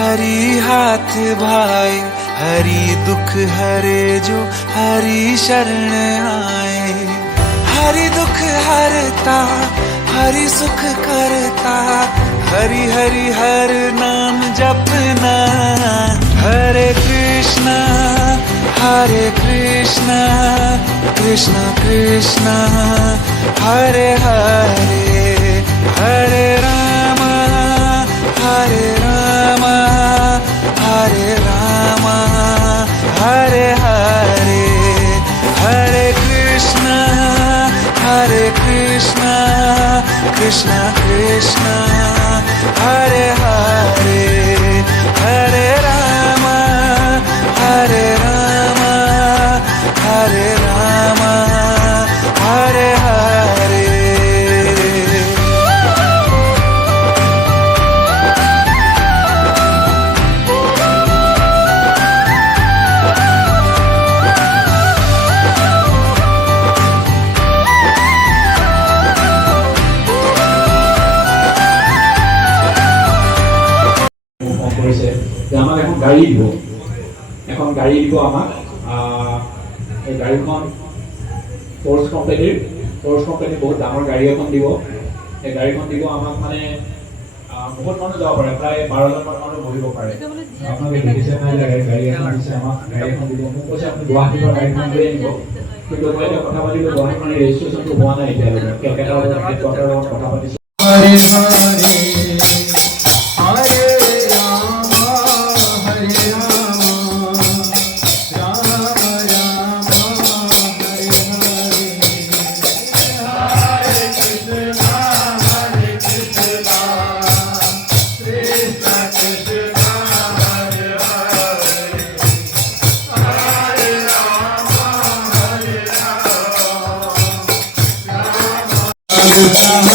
हरि हाथ भाई, हरि दुख हरे जो हरि शरण आए। हरि दुख हरता हरि सुख करता, हरि हरि हर नाम जपना। हरे कृष्णा कृष्णा कृष्णा हरे हरे, हरे राम हरे राम हरे हरे, हरे कृष्णा कृष्णा कृष्णा हरे हरे, हरे राम हरे राम हरे हरे। আমাক এখন গাড়ি দিব, আমাক এই গাড়ীখন ফ'ৰ্চ কোম্পানী বহুত ডাঙৰ গাড়ী এখন দিব। এই গাড়ীখন দিব আমাক, মানে বহুত মানুহ যাব পাৰে, প্ৰায় 12জন মান মানুহ বহিব পাৰে। আপোনালোকে দেখিছে নাই, গাড়ী এখন দিছে আমাক, গাড়ী এখন দিব। মোক কৈছে আপুনি গুৱাহাটীৰ পৰা গাড়ীখন লৈ আনিব, কিন্তু মই এতিয়া কথা পাতিলোঁ, গুৱাহাটীত মানে ৰেজিষ্ট্ৰেশ্যনটো হোৱা নাই এতিয়ালৈকে। কেলকাতাৰ লগত কথা পাতিছোঁ। Hare